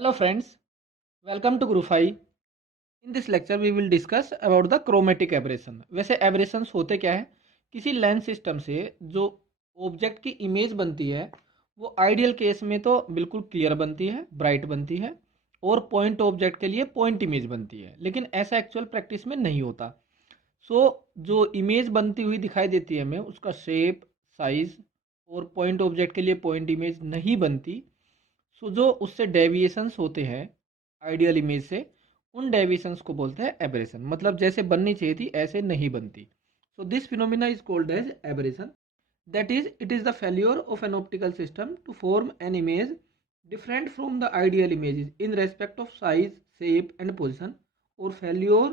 Hello friends, welcome to Groupify. In this lecture we will discuss about the chromatic aberration. वैसे aberrations होते क्या है? किसी lens system से जो ऑब्जेक्ट की इमेज बनती है वो आइडियल केस में तो बिल्कुल क्लियर बनती है, ब्राइट बनती है और पॉइंट ऑब्जेक्ट के लिए पॉइंट इमेज बनती है, लेकिन ऐसा एक्चुअल प्रैक्टिस में नहीं होता। जो इमेज बनती हुई दिखाई देती है हमें उसका शेप, साइज और पॉइंट ऑब्जेक्ट के लिए पॉइंट इमेज नहीं बनती। जो उससे डेविएशंस होते हैं आइडियल इमेज से, उन डेविएशंस को बोलते हैं एबरेशन। मतलब जैसे बननी चाहिए थी ऐसे नहीं बनती। So this phenomena is called as aberration. That is it is the failure of an optical system to form an image different from the ideal images in respect of size, shape and position, और failure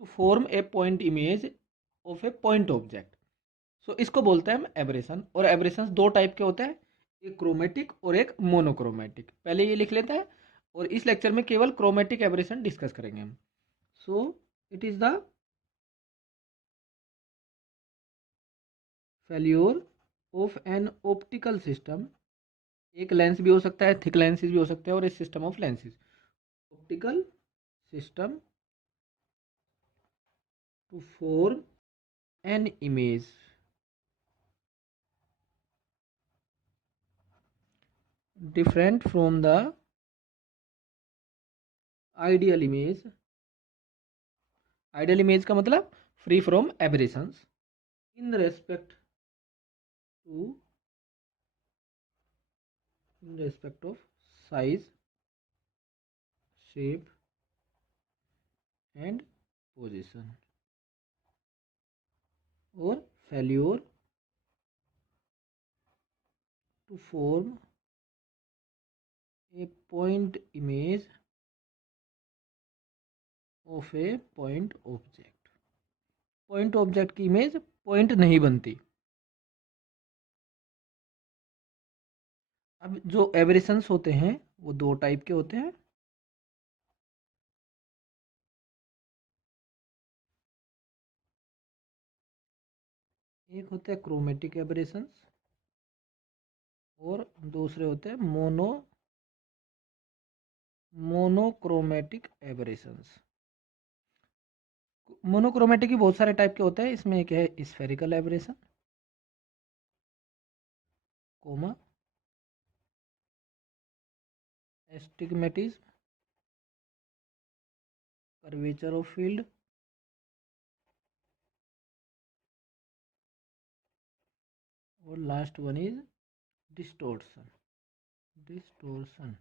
to form a point image of a point object. इसको बोलते हैं हम abrasion. और abrasion दो type के होते हैं, एक क्रोमेटिक और एक मोनोक्रोमेटिक। पहले ये लिख लेते हैं और इस लेक्चर में केवल क्रोमेटिक एब्रेशन डिस्कस करेंगे हम। सो it is the failure of an optical system. एक लेंस भी हो सकता है, थिक लेंसेज भी हो सकते हैं, और इस system of lenses, optical system to form an image different from the ideal image. Ideal image का मतलब free from aberrations in respect to in respect of size, shape and position, or failure to form a point image of a point object. Point object की image point नहीं बनती। अब जो aberrations होते हैं वो दो टाइप के होते हैं। एक होते हैं क्रोमेटिक एबरेशंस और दूसरे होते हैं मोनोक्रोमेटिक एबरेशंस। मोनोक्रोमेटिक भी बहुत सारे टाइप के होते हैं। इसमें एक है spherical aberration, coma astigmatism, curvature of field, और last one is distortion. Distortion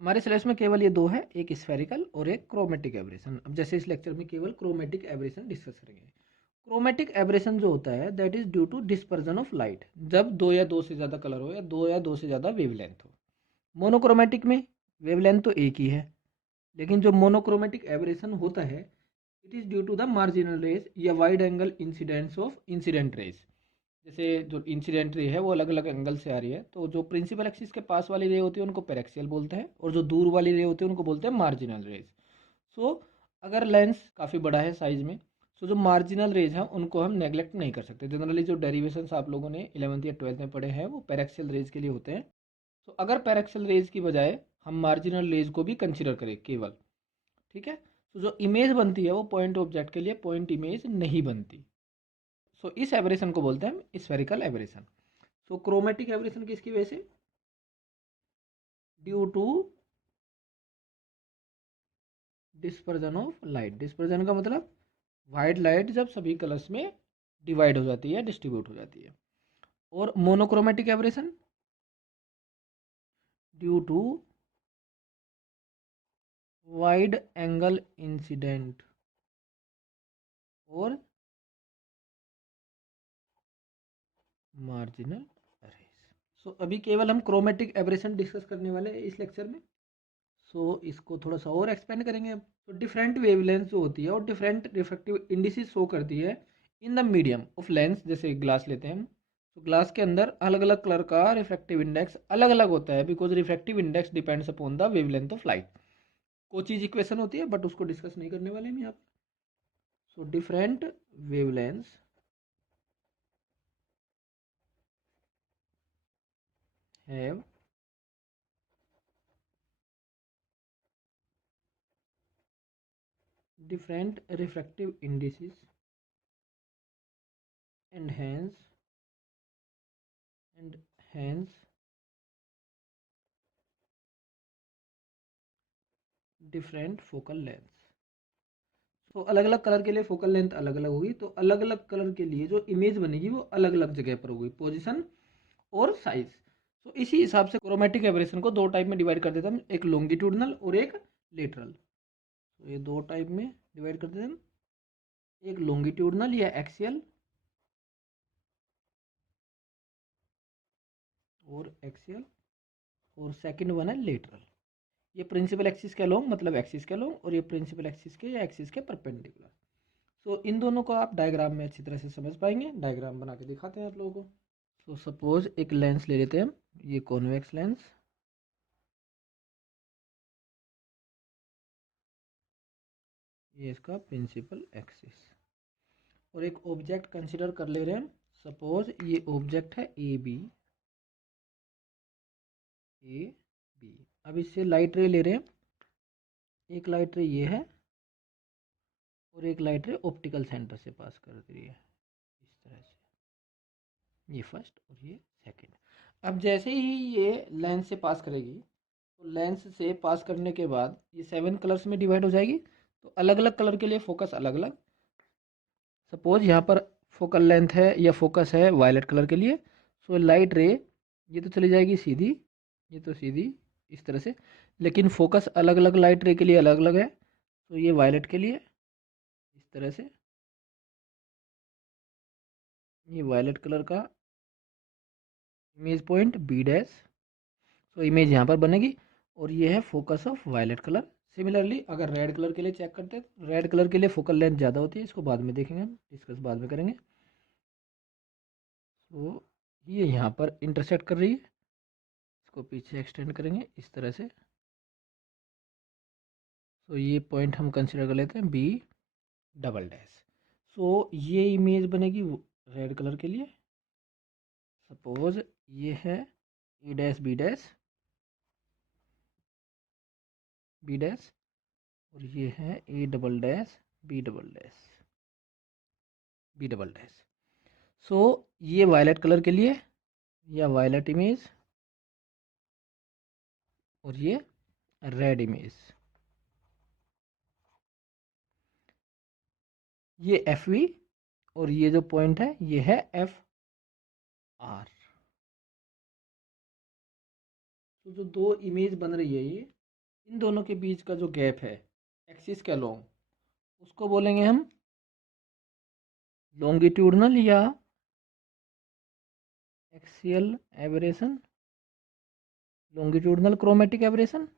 हमारे सिलेबस में केवल ये दो है, एक स्फेरिकल और एक क्रोमेटिक एब्रेशन। अब जैसे इस लेक्चर में केवल क्रोमेटिक एब्रेशन डिस्कस करेंगे। क्रोमेटिक एब्रेशन जो होता है that is due to dispersion of light, जब दो या दो से ज़्यादा कलर हो या दो से ज़्यादा वेवलेंथ हो। मोनोक्रोमेटिक में वेवलेंथ तो एक ही है, लेकिन जो मोनोक्रोमेटिक एब्रेशन होता है it is due to the marginal rays या wide angle incidence of incident rays. जैसे जो इंसिडेंट रे है वो अलग अलग एंगल से आ रही है, तो जो प्रिंसिपल एक्सिस के पास वाली रे होती है उनको पेरेक्सियल बोलते हैं, और जो दूर वाली रे होती है उनको बोलते हैं मार्जिनल रेज। सो अगर लेंस काफ़ी बड़ा है साइज में, सो जो मार्जिनल रेज हैं उनको हम नेग्लेक्ट नहीं कर सकते। जनरली जो डेरिवेशंस आप लोगों ने 11th या 12th में पढ़े हैं वो पेरेक्सियल रेज के लिए होते हैं। तो अगर पेरेक्सियल रेज की बजाय हम मार्जिनल रेज को भी कंसिडर करें केवल, ठीक है, तो जो इमेज बनती है वो पॉइंट ऑब्जेक्ट के लिए पॉइंट इमेज नहीं बनती। इस एबरेशन को बोलते हैं हम स्फेरिकल एबरेशन। क्रोमेटिक एबरेशन किसकी वजह से? Due to dispersion of light. Dispersion का मतलब वाइट लाइट जब सभी कलर्स में डिवाइड हो जाती है, डिस्ट्रीब्यूट हो जाती है। और monochromatic aberration due to wide angle incident और मार्जिनल रेज। अभी केवल हम क्रोमेटिक एबरेशन डिस्कस करने वाले हैं इस लेक्चर में। इसको थोड़ा सा और एक्सपेंड करेंगे अब। डिफरेंट वेवलेंथ जो होती है और डिफरेंट रिफ्रैक्टिव इंडिसेस शो करती है in the medium of lens. जैसे ग्लास लेते हैं हम, तो ग्लास के अंदर अलग अलग कलर का रिफ्रैक्टिव इंडेक्स अलग अलग होता है, because refractive index depends upon the wavelength of light. कोई चीज़ इक्वेशन होती है बट उसको डिस्कस नहीं करने वाले हम यहाँ पे। Different wavelengths have different refractive indices and hence different focal lengths। तो अलग अलग कलर के लिए फोकल लेंथ अलग अलग होगी, तो अलग अलग कलर के लिए जो इमेज बनेगी वो अलग अलग जगह पर होगी, पोजीशन और साइज। तो इसी हिसाब से क्रोमेटिक एब्रेशन को दो टाइप में डिवाइड कर देते हैं हम, एक लॉन्गिट्यूडनल और एक लेटरल। तो ये दो टाइप में डिवाइड कर देते हैं हम, एक लॉन्गिट्यूडनल या एक्सियल और सेकंड वन है लेटरल। ये प्रिंसिपल एक्सिस के अलोंग, मतलब एक्सिस के अलोंग, और ये प्रिंसिपल एक्सिस के या एक्सिस के परपेंडिकुलर। तो इन दोनों को आप डायग्राम में अच्छी तरह से समझ पाएंगे। डायग्राम बना के दिखाते हैं आप लोगों को। तो सपोज एक लेंस ले लेते हैं हम, ये कॉन्वेक्स लेंस, ये इसका प्रिंसिपल एक्सिस, और एक ऑब्जेक्ट कंसिडर कर ले रहे हैं। सपोज ये ऑब्जेक्ट है ए बी। अब इससे लाइट रे ले रहे हैं, एक लाइट रे ये है और एक लाइट रे ऑप्टिकल सेंटर से पास कर रही है इस तरह से, ये फर्स्ट और ये सेकंड। अब जैसे ही ये लेंस से पास करेगी, तो लेंस से पास करने के बाद ये 7 कलर्स में डिवाइड हो जाएगी। तो अलग अलग कलर के लिए फोकस अलग अलग। सपोज यहाँ पर फोकल लेंथ है या फोकस है वायलेट कलर के लिए, सो लाइट रे ये तो चली जाएगी सीधी, ये तो सीधी इस तरह से, लेकिन फोकस अलग अलग लाइट रे के लिए अलग अलग है। तो ये वायलेट के लिए इस तरह से, ये वायलेट कलर का इमेज पॉइंट बी डैश, तो इमेज यहाँ पर बनेगी, और ये है focus of violet colour. Similarly अगर रेड कलर के लिए चेक करते हैं, रेड कलर के लिए फोकल लेंथ ज़्यादा होती है, इसको बाद में देखेंगे, हम डिस्कस बाद में करेंगे। तो ये यहाँ पर इंटरसेक्ट कर रही है, इसको पीछे एक्सटेंड करेंगे इस तरह से। तो ये पॉइंट हम कंसिडर कर लेते हैं बी डबल डैश। सो ये इमेज बनेगी रेड कलर के लिए। सपोज ये है A dash B dash, B dash, और ये है A double dash B double dash, B double dash. So ये वायलेट कलर के लिए या वायलेट इमेज, और ये रेड इमेज, ये एफ वी, और ये जो पॉइंट है ये है एफ आर। तो जो दो इमेज बन रही है ये, इन दोनों के बीच का जो गैप है एक्सिस के अलोंग, उसको बोलेंगे हम लॉन्गिट्यूडनल या axial aberration, longitudinal chromatic aberration.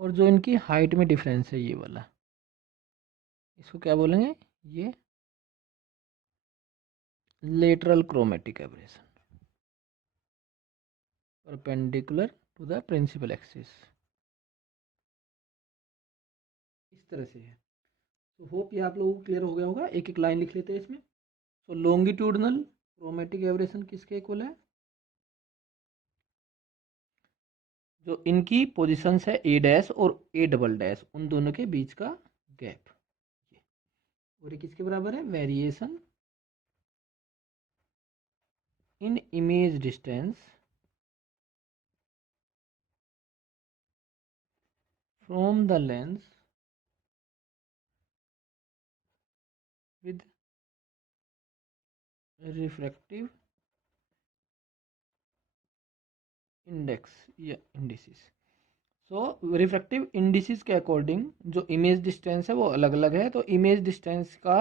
और जो इनकी हाइट में डिफरेंस है ये वाला, इसको क्या बोलेंगे, ये lateral chromatic aberration, perpendicular to the principal axis, इस तरह से है। तो होप ये आप लोगों को क्लियर हो गया होगा। एक एक लाइन लिख लेते हैं इसमें। तो लॉन्गिट्यूडनल क्रोमेटिक एबरेशन किसके इक्वल है, जो इनकी पोजीशंस है ए डैश और ए डबल डैश, उन दोनों के बीच का गैप। और ये किसके बराबर है, variation in image distance from the lens with refractive index या इंडिसेस। सो रिफ्रैक्टिव इंडिसेस के अकॉर्डिंग जो इमेज डिस्टेंस है वो अलग अलग है। तो इमेज डिस्टेंस का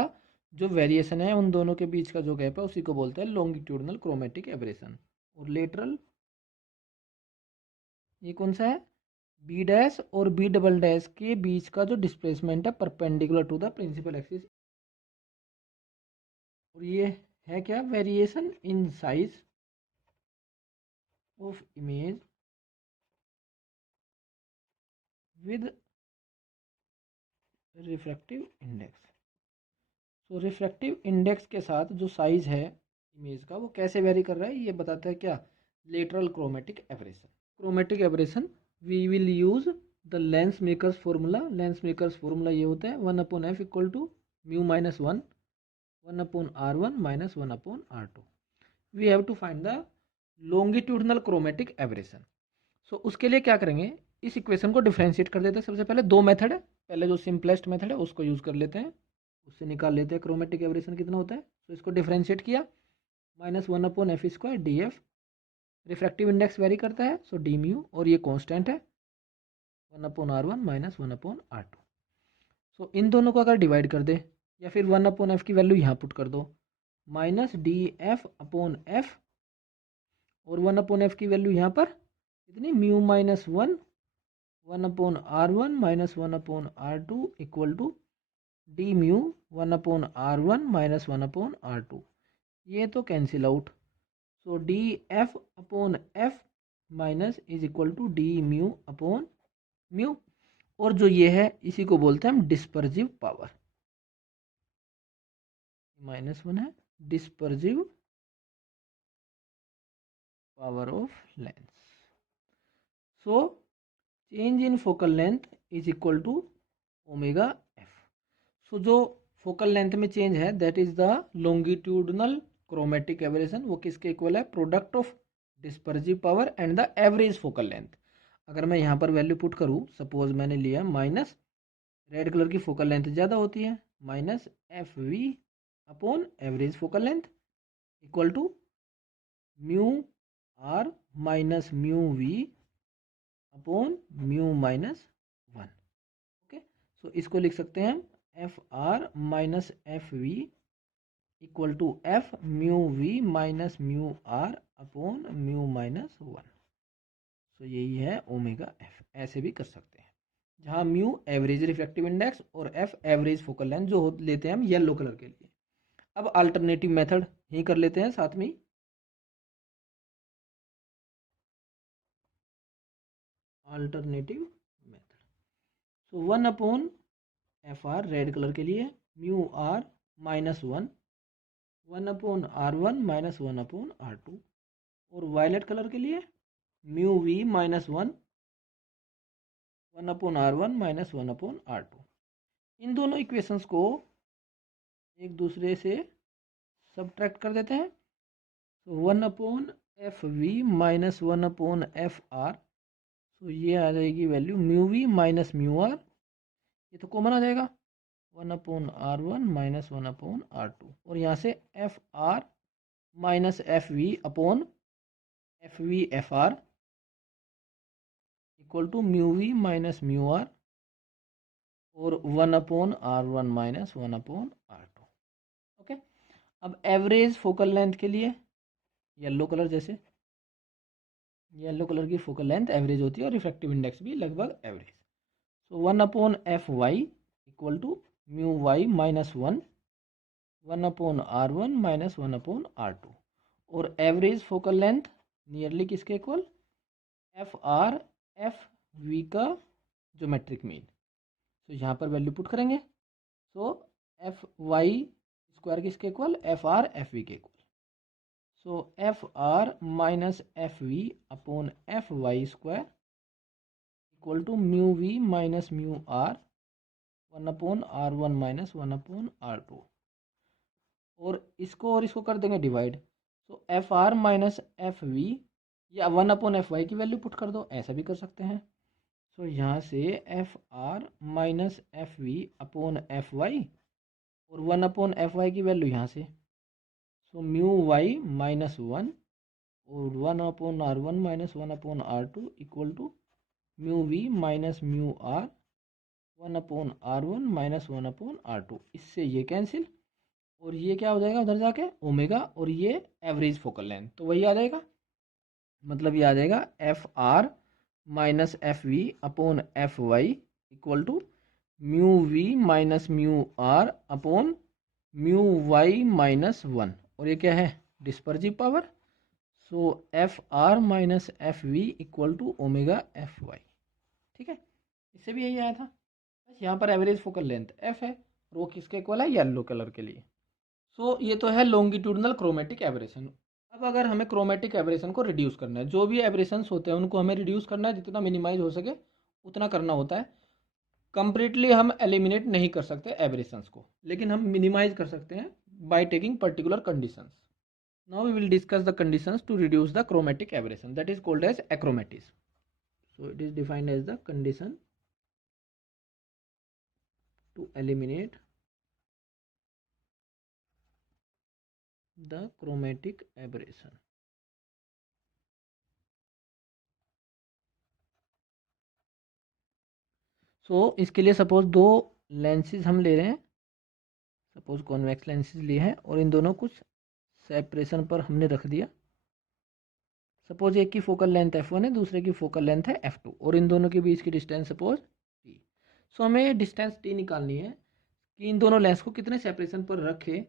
जो वेरिएशन है उन दोनों के बीच का जो गैप है उसी को बोलते हैं लॉन्गिट्यूडनल क्रोमेटिक एबरेशन। और लेटरल ये कौन सा है, बी डैश और बी डबल डैश के बीच का जो डिस्प्लेसमेंट है perpendicular to the principal axis. और ये है क्या, variation in size of image with refractive index. तो रिफ्रैक्टिव इंडेक्स के साथ जो साइज है इमेज का वो कैसे वेरी कर रहा है, ये बताता है क्या, lateral chromatic aberration. Chromatic aberration we will use the lens makers formula. Lens makers formula ये होता है 1/f equal to mu minus 1/r1 minus 1/r2। We have to find the longitudinal chromatic aberration. So उसके लिए क्या करेंगे, इस equation को differentiate कर देते हैं। सबसे पहले दो मेथड है, पहले जो सिंपलेस्ट मेथड है उसको यूज कर लेते हैं, उससे निकाल लेते हैं क्रोमेटिक एब्रेशन कितना होता है। तो इसको डिफ्रेंशिएट किया, -1/f² df, refractive index very करता है सो डी म्यू, और ये कांस्टेंट है 1/r1 माइनस 1/r2। सो इन दोनों को अगर डिवाइड कर दे या फिर 1/f की वैल्यू यहाँ पुट कर दो, -df/f, और 1/f की वैल्यू यहाँ पर कितनी, mu minus 1/r1 minus 1/r2 equal to D mu 1/r1 minus 1/r2। ये तो cancel out, so D F upon F minus is equal to D mu upon mu, और जो ये है इसी को बोलते हैं हम डिस्पर्जिव पावर, -1 है dispersive power of lens. So change in focal length is equal to omega F. सो जो फोकल लेंथ में चेंज है that is the longitudinal chromatic aberration. वो किसके इक्वल है, product of dispersive power and the average focal length. अगर मैं यहाँ पर वैल्यू पुट करूँ, सपोज मैंने लिया माइनस, रेड कलर की फोकल लेंथ ज़्यादा होती है, minus F V upon average focal length equal to mu R minus mu V upon mu minus 1। Okay, so इसको लिख सकते हैं हम F R minus F V equal to F mu V minus mu R upon mu minus 1। So यही है omega F. ऐसे भी कर सकते हैं, जहाँ म्यू एवरेज रिफ्रैक्टिव इंडेक्स और एफ एवरेज फोकल लेंथ जो लेते हैं हम येलो कलर के लिए। अब अल्टरनेटिव मेथड ही कर लेते हैं साथ में ही। अल्टरनेटिव मेथड, सो 1/f(r) रेड कलर के लिए, mu R minus 1/r1 minus 1/r2, और वायलेट कलर के लिए mu V minus 1/r1 minus 1/r2। इन दोनों इक्वेशंस को एक दूसरे से सब्ट्रैक्ट कर देते हैं, तो 1/f(v) माइनस 1/f(r), तो ये आ जाएगी value mu V minus mu R, ये तो कॉमन आ जाएगा 1/r1 माइनस 1/r2, और यहाँ से F R minus F V upon F V F R equal to mu V minus mu R, और 1/r1 माइनस 1/r2। ओके, अब average focal length के लिए येलो कलर, जैसे येलो कलर की focal length average होती है और refractive index भी लगभग average. So 1/f(y) equal to mu Y minus 1/r1 minus 1/r2, और एवरेज फोकल लेंथ नियरली किसके equal, F R F we का ज्योमेट्रिक मीन। तो यहाँ पर वैल्यू पुट करेंगे, सो एफ वाई स्क्वायर किसके equal, F R F V के equal. So F R minus F V upon F Y square equal to mu V minus mu R 1/r1 minus 1/r2, और इसको कर देंगे divide. So F R minus F V या 1/f(y) की value put कर दो, ऐसा भी कर सकते हैं। सो यहाँ से F R minus F V upon F Y, और 1/f(y) की वैल्यू यहाँ से, सो म्यू वाई माइनस 1 और 1/r1 minus 1/r2 equal to mu V minus mu R 1/r1 minus 1/r2। इससे ये कैंसिल, और ये क्या हो जाएगा उधर जाके ओमेगा, और ये एवरेज फोकल लेंथ, तो वही आ जाएगा, मतलब ये आ जाएगा F R minus F V upon F Y equal to mu V minus mu R upon mu Y minus 1, और ये क्या है, dispersive power. So F R minus F V equal to omega F Y. ठीक है, इससे भी यही आया था, बस यहाँ पर एवरेज फोकल लेंथ एफ है, रो किसके इक्वल है, येलो कलर के लिए। सो ये तो है लॉन्गिट्यूडनल क्रोमेटिक एब्रेशन। अब अगर हमें क्रोमेटिक एब्रेशन को रिड्यूस करना है, जो भी एब्रेशंस होते हैं उनको हमें रिड्यूस करना है, जितना मिनिमाइज हो सके उतना करना होता है। कंप्लीटली हम एलिमिनेट नहीं कर सकते एब्रेशंस को, लेकिन हम मिनिमाइज कर सकते हैं by taking particular conditions. Now we will discuss the conditions to reduce the chromatic aberration, that is called as achromatism. So it is defined as the condition to eliminate the chromatic aberration. इसके लिए suppose दो lenses हम ले रहे हैं, suppose convex lenses लिए हैं और इन दोनों कुछ सेपरेशन पर हमने रख दिया। सपोज एक की फोकल लेंथ f1 है, दूसरे की फोकल लेंथ है f2 और इन दोनों के बीच की डिस्टेंस सपोज t। सो हमें डिस्टेंस t निकालनी है कि इन दोनों लेंस को कितने सेपरेशन पर रखे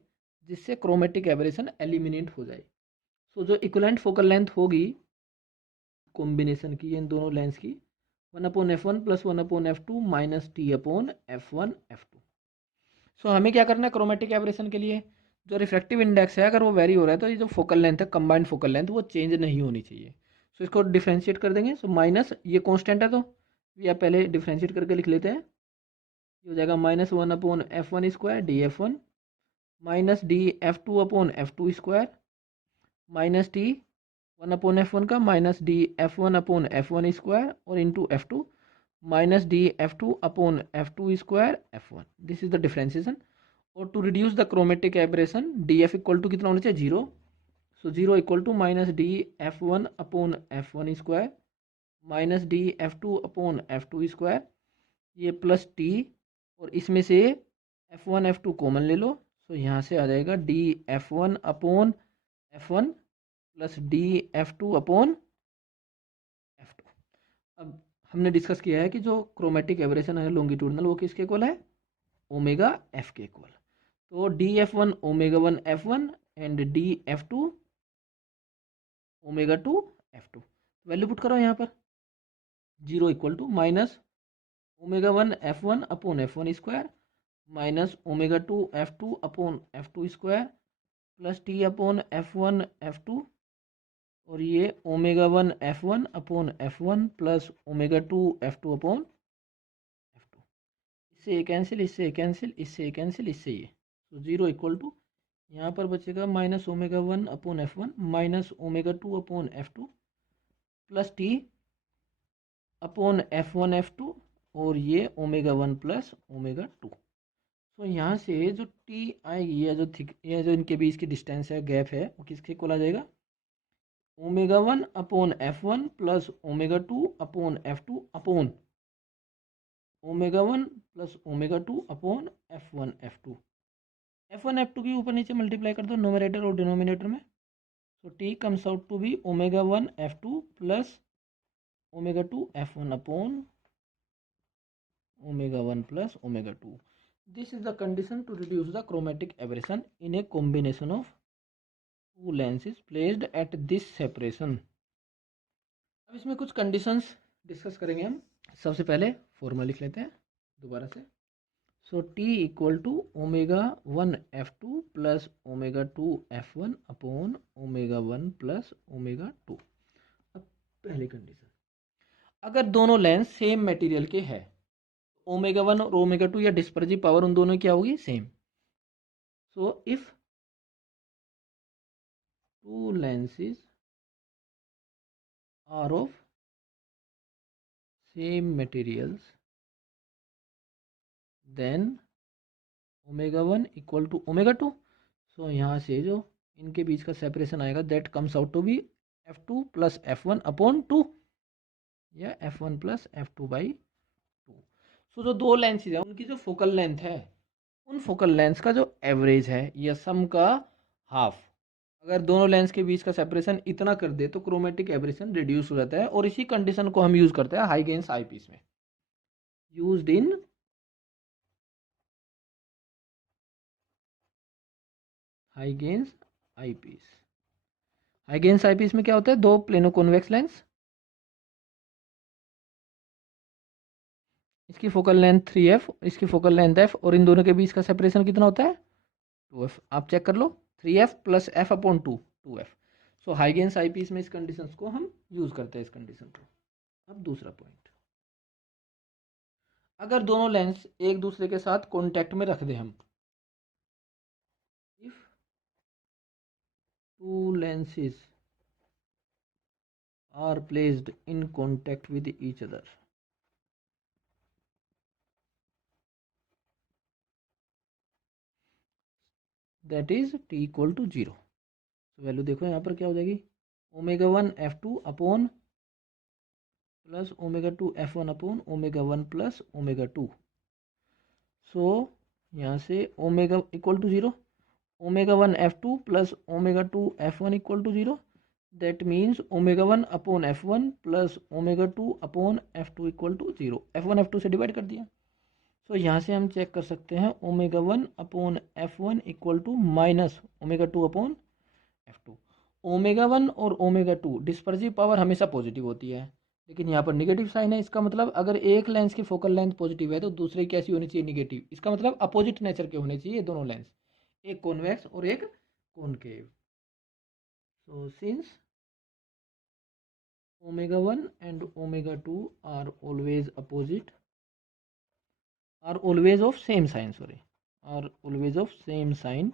जिससे क्रोमेटिक एब्रेशन एलिमिनेट हो जाए। जो इक्वलेंट फोकल लेंथ होगी कॉम्बिनेशन की इन दोनों लेंस की 1/f1 + 1/f2 माइनस t/f1/f2। हमें क्या करना है क्रोमेटिक एब्रेशन के लिए, जो रिफ्रैक्टिव इंडेक्स है अगर वो वेरी हो रहा है तो ये जो फोकल लेंथ है कंबाइंड फोकल लेंथ वो चेंज नहीं होनी चाहिए। इसको डिफ्रेंशिएट कर देंगे। माइनस ये कांस्टेंट है तो या पहले डिफ्रेंशिएट करके लिख लेते हैं। ये हो जाएगा -1/f1² df1 minus df2/f2² minus t 1/f1 का माइनस df1/f1² और into f2 minus df2/f2² f1। This is the differentiation. और to reduce the chromatic aberration df equal to कितना होना चाहिए 0। 0 equal to minus df1/f1² minus df2/f2², ये plus t और इसमें से f1 f2 कॉमन ले लो। यहाँ से आ जाएगा df1/f1 प्लस df2/f2। अब हमने डिस्कस किया है कि जो क्रोमेटिक एब्रेशन है लॉन्गिट्यूडनल वो किसके इक्वल है, ओमेगा एफ के इक्वल। तो df1 ω1 f1 and df2 ω2 f2। Value put करो यहाँ पर 0 equal to minus ω1 f1/f1² minus ω2 f2/f2² plus t/f1/f2 और ये ω1 f1/f1 प्लस ω2 f2/f2। इससे ये कैंसिल, इससे ये कैंसिल, इससे ये कैंसिल, इससे ये। तो 0 इक्वल टू यहाँ पर बचेगा -ω1/f1 minus ω2/f2 plus t/f1/f2 और ये ω1 प्लस ω2। तो यहाँ से जो t आएगी ये जो इनके बीच की डिस्टेंस है, गैप है, वो किसके इक्वल आ जाएगा, ω1/f1 plus ω2/f2 upon ω1 plus ω2/f1/f2। f1 f2 की ऊपर नीचे मल्टीप्लाई कर दो नोमिनेटर और डिनोमिनेटर में। तो t comes out to be ω1 f2 plus ω2/f1 upon ω1 plus ω2। This is the condition to reduce the chromatic aberration in a combination of two lenses placed at this separation. अब इसमें कुछ conditions discuss करेंगे हम। सबसे पहले formula लिख लेते हैं दोबारा से। t equal to ω1 f2 plus ω2 f1 upon ω1 plus ω2। अब पहली कंडीशन, अगर दोनों लेंस सेम मटेरियल के हैं, ω1 और ω2 या डिस्पर्सिव पावर उन दोनों की क्या होगी, same. If two lenses are of same materials then ω1 equal to ω2। यहाँ से जो इनके बीच का सेपरेशन आएगा that comes out to be f2 plus f1 upon 2 या f1 प्लस f2/2। जो दो लेंसेज है उनकी जो फोकल लेंथ है उन फोकल लेंथ का जो एवरेज है या सम का हाफ, अगर दोनों लेंस के बीच का सेपरेशन इतना कर दे तो क्रोमेटिक एब्रेशन रिड्यूस हो जाता है। और इसी कंडीशन को हम यूज करते हैं हाइगेंस आईपीस में, used in Huygens eyepiece. Huygens eyepiece में क्या होता है, दो प्लेनो कॉन्वेक्स लेंस, इसकी फोकल लेंथ 3f, इसकी फोकल लेंथ f और इन दोनों के बीच का सेपरेशन कितना होता है 2f। आप चेक कर लो 3f plus f upon 2 2f। सो हाइगेंस आई पीस में इस कंडीशंस को हम यूज़ करते हैं, इस कंडीशन को। अब दूसरा पॉइंट, अगर दोनों लेंस एक दूसरे के साथ कॉन्टैक्ट में रख दें हम, if two lenses are placed in contact with each other, that is t equal to 0। तो वैल्यू देखो यहाँ पर क्या हो जाएगी, omega 1 f2 upon plus omega 2 f1 upon omega 1 plus omega 2। So यहाँ से omega equal to 0, omega 1 f2 plus omega 2 f1 equal to 0। That means omega 1 upon f1 plus omega 2 upon f2 equal to 0। f1 f2 से divide कर दिया। सो यहाँ से हम check कर सकते हैं omega 1 upon f1 equal to minus omega 2 upon f2। Omega 1 और ओमेगा 2 डिस्पर्सिव पावर हमेशा पॉजिटिव होती है, लेकिन यहाँ पर निगेटिव साइन है। इसका मतलब अगर एक लेंस की फोकल लेंथ पॉजिटिव है तो दूसरे की ऐसी होनी चाहिए निगेटिव। इसका मतलब अपोजिट नेचर के होने चाहिए दोनों लेंस, एक कॉन्वेक्स और एक concave. So since omega 1 and omega 2 are always opposite, are always of same sign, are always of same sign,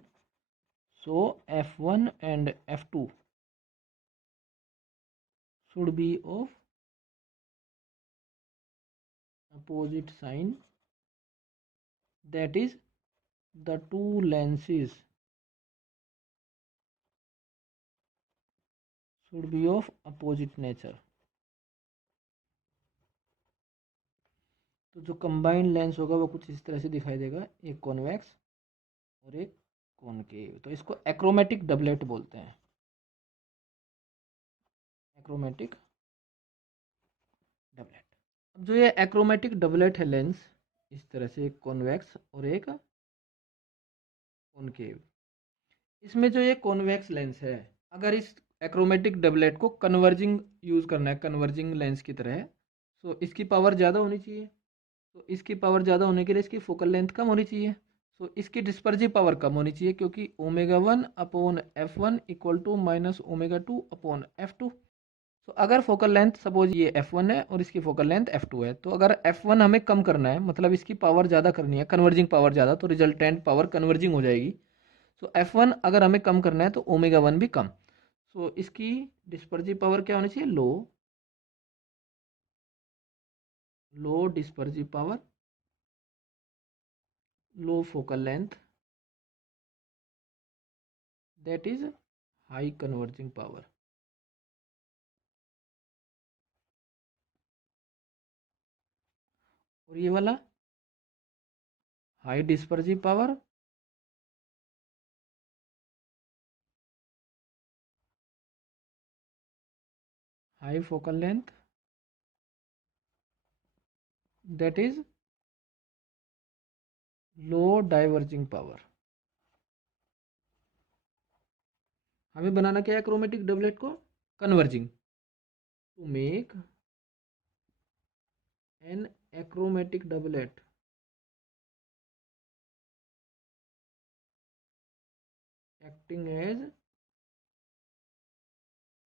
so f1 and f2 should be of opposite sign, that is the two lenses should be of opposite nature। तो जो combined lens होगा वो कुछ इस तरह से दिखाई देगा, एक कॉन्वेक्स और एक कॉनकेव। तो इसको एक्रोमेटिक डबलेट बोलते हैं, एक्रोमेटिक डबलेट। अब जो ये एक्रोमेटिक डबलेट है लेंस, इस तरह से एक कॉन्वेक्स और एक कॉनकेव, इसमें जो ये कॉन्वेक्स लेंस है, अगर इस एक्रोमेटिक डबलेट को कन्वर्जिंग यूज़ करना है, कन्वर्जिंग लेंस की तरह, तो इसकी पावर ज़्यादा होनी चाहिए। तो इसकी पावर ज़्यादा होने के लिए इसकी फोकल लेंथ कम होनी चाहिए। तो इसकी डिस्पर्जिव पावर कम होनी चाहिए, क्योंकि omega 1 upon f1 equal to minus omega 2 upon f2। तो अगर फोकल लेंथ सपोज ये f1 है और इसकी फोकल लेंथ f2 है, तो अगर f1 हमें कम करना है, मतलब इसकी पावर ज़्यादा करनी है, कन्वर्जिंग पावर ज़्यादा, तो रिजल्टेंट पावर कन्वर्जिंग हो जाएगी। सो f1 अगर हमें कम करना है तो ओमेगा 1 भी कम। सो इसकी डिस्पर्जिव पावर क्या होनी चाहिए, low, low dispersive power, low focal length, that is high converging power. और ये वाला high dispersive power, high focal length, that is low diverging power. हमें बनाना क्या है क्रोमेटिक डबलेट को, converging, to make an achromatic doublet acting as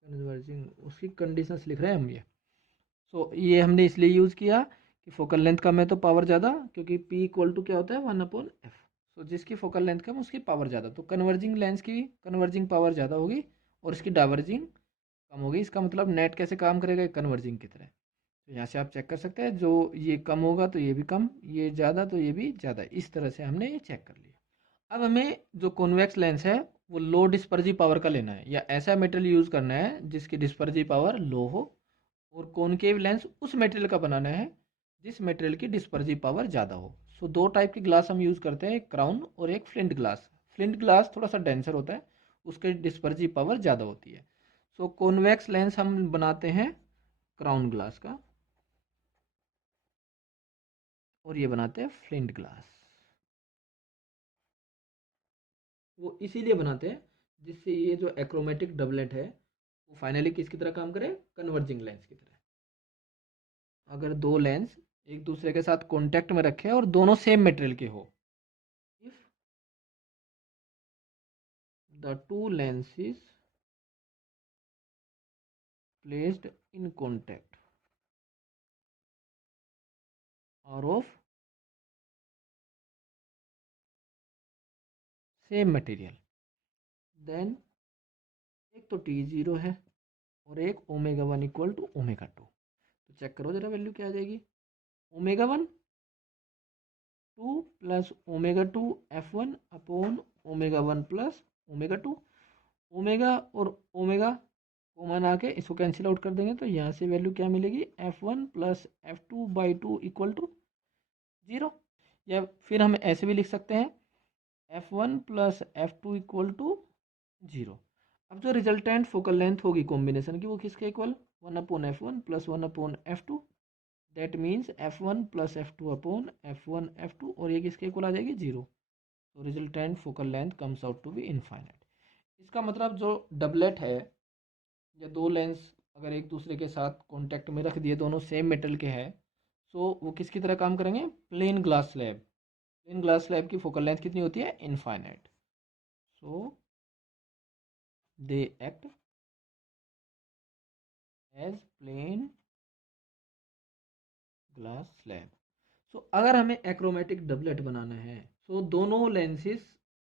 converging, उसकी conditions लिख रहे हैं हम ये। सो ये हमने इसलिए यूज़ किया कि फोकल लेंथ कम है तो पावर ज़्यादा, क्योंकि P इक्वल टू क्या होता है 1/f। सो जिसकी फोकल लेंथ कम उसकी पावर ज़्यादा, तो कन्वर्जिंग लेंस की कन्वर्जिंग पावर ज़्यादा होगी और इसकी डाइवर्जिंग कम होगी। इसका मतलब नेट कैसे काम करेगा, कन्वर्जिंग की तरह। तो यहाँ से आप चेक कर सकते हैं, जो ये कम होगा तो ये भी कम, ये ज़्यादा तो ये भी ज़्यादा, इस तरह से हमने ये चेक कर लिया। अब हमें जो कॉन्वेक्स लेंस है वो लो डिस्पर्जिव पावर का लेना है, या ऐसा मटेरियल यूज़ करना है जिसकी डिस्पर्जिव पावर लो हो, और कॉनकेव लेंस उस मटेरियल का बनाना है जिस मटेरियल की डिस्पर्जिव पावर ज़्यादा हो। सो दो टाइप के ग्लास हम यूज़ करते हैं, एक क्राउन और एक फ्लिंट ग्लास। फ्लिंट ग्लास थोड़ा सा डेंसर होता है, उसकी डिस्पर्जिव पावर ज़्यादा होती है। सो कॉन्वेक्स लेंस हम बनाते हैं क्राउन ग्लास का, और ये बनाते हैं फ्लिंट ग्लास। वो इसीलिए बनाते हैं जिससे ये जो एक्रोमेटिक डबलेट है वो फाइनली किसकी तरह काम करे, कन्वर्जिंग लेंस की तरह। अगर दो लेंस एक दूसरे के साथ कांटेक्ट में रखे और दोनों सेम मटेरियल के हो, if the two lenses placed in contact are of same material, then एक तो T0 है और एक ω1 इक्वल टू ω2। तो चेक करो जरा वैल्यू क्या आ जाएगी। ω1 2 plus ω2 F1 upon ω1 plus ω2। Omega और ओमेगा कॉमन आके इसको कैंसिल आउट कर देंगे तो यहाँ से वैल्यू क्या मिलेगी, F1 plus F2/2 equal to 0। या फिर हम ऐसे भी लिख सकते हैं F1 plus F2 equal to 0। अब जो रिजल्टेंट फोकल लेंथ होगी कॉम्बिनेशन की वो किसके equal, 1/F1 plus 1/F2। That means F1 plus F2 upon F1 F2 और ये किसके इक्वल आ जाएगी 0। तो resultant focal length comes out to be infinite. इसका मतलब जो डबलेट है या दो लेंस अगर एक दूसरे के साथ कांटेक्ट में रख दिए, दोनों सेम मेटल के हैं, सो वो किसकी तरह काम करेंगे, plane glass slab. Plane glass slab की फोकल लेंथ कितनी होती है, infinite. So they act as plane glass slab. So अगर हमें एक्रोमेटिक डबलेट बनाना है सो दोनों लेंसेज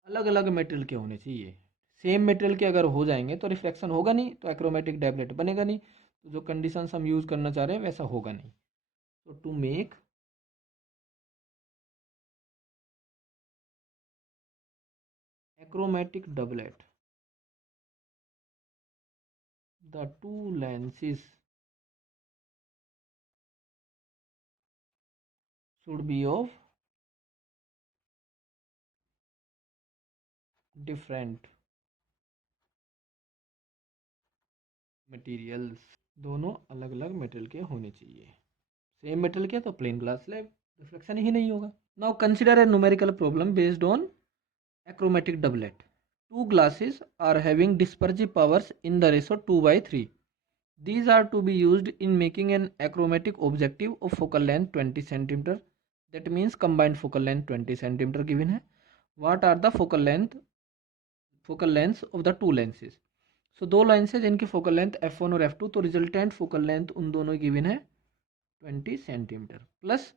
अलग अलग मेटल के होने चाहिए। सेम मेटल के अगर हो जाएंगे तो रिफ्लेक्शन होगा नहीं, तो एक्रोमेटिक डबलेट बनेगा नहीं। तो जो कंडीशंस हम यूज़ करना चाह रहे हैं वैसा होगा नहीं। तो to make achromatic doublet, the two lenses should be of different materials। दोनों अलग अलग मेटल के होने चाहिए। सेम मेटल के तो प्लेन ग्लास स्लैब, रिफ्लेक्शन ही नहीं होगा। Now consider a numerical problem based on achromatic doublet. Two glasses are having dispersive powers in the ratio 2/3. These are to be used in making an achromatic objective of focal length 20 cm. That means combined focal length 20 cm given है। What are the focal lengths of the two lenses? So दो lens है जिनकी focal length F1 और F2, तो resultant focal length उन दोनों given है 20 centimetre. Plus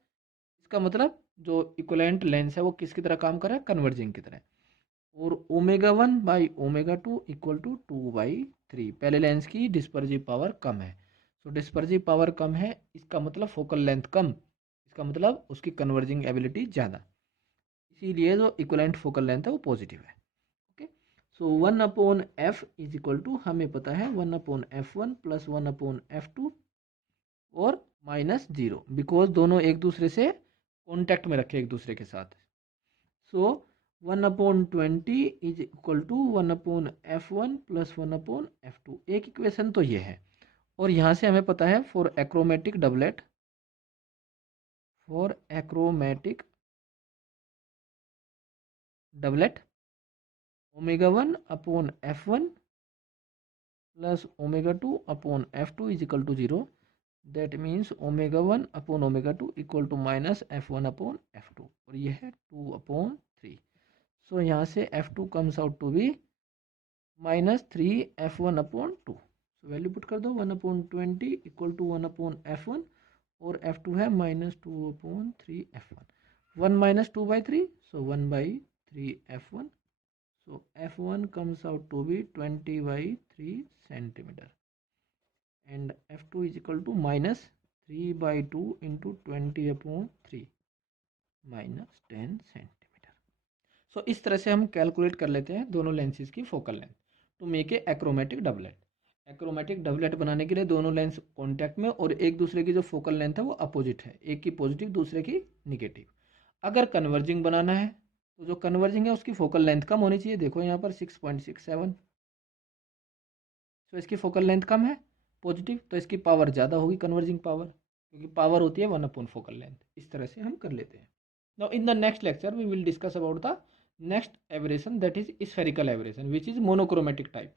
इसका मतलब जो इक्वलेंट लेंस है वो किसकी तरह काम कर रहा है, कन्वर्जिंग की तरह। और ω1/ω2 इक्वल टू 2/3। पहले लेंस की डिस्पर्जिव पावर कम है, तो डिस्पर्जिव पावर कम है इसका मतलब फोकल लेंथ कम, इसका मतलब उसकी कन्वर्जिंग एबिलिटी ज़्यादा, इसीलिए जो इक्वलेंट फोकल लेंथ है वो पॉजिटिव है। Okay, so 1/f is equal to, हमें पता है 1/f1 प्लस 1/f2 और -0, बिकॉज दोनों एक दूसरे से कॉन्टैक्ट में रखे एक दूसरे के साथ। So 1/20 is equal to 1/f1 plus 1/f2। एक इक्वेशन तो ये है। और यहाँ से हमें पता है for achromatic doublet ω1/f1 plus ω2/f2 is equal to 0। That means ω1/ω2 equal to -f1/f2 और ये है 2/3। सो यहाँ से f2 comes out to be -3f1/2। So value put कर दो 1/20 इक्वल टू 1/f1 और f2 है -2/3f1। 1 - 2/3 so 1/3f1। So f1 comes out to be 20/3 centimeter and f2 is equal to -3/2 into 20/3 -10 centimetre. सो इस तरह से हम कैलकुलेट कर लेते हैं दोनों लेंसेज की focal length to make a achromatic doublet. Achromatic doublet बनाने के लिए दोनों लेंस कॉन्टैक्ट में और एक दूसरे की जो फोकल लेंथ है वो अपोजिट है, एक की पॉजिटिव दूसरे की निगेटिव। अगर कन्वर्जिंग बनाना है तो जो कन्वर्जिंग है उसकी फोकल लेंथ कम होनी चाहिए। देखो यहाँ पर 6.67, तो इसकी फोकल लेंथ कम है पॉजिटिव, तो इसकी पावर ज़्यादा होगी कन्वर्जिंग पावर, क्योंकि पावर होती है 1/4 फोकल लेंथ। इस तरह से हम कर लेते हैं। Now in the next lecture we will discuss about the next aberration, that is spherical aberration which is monochromatic type.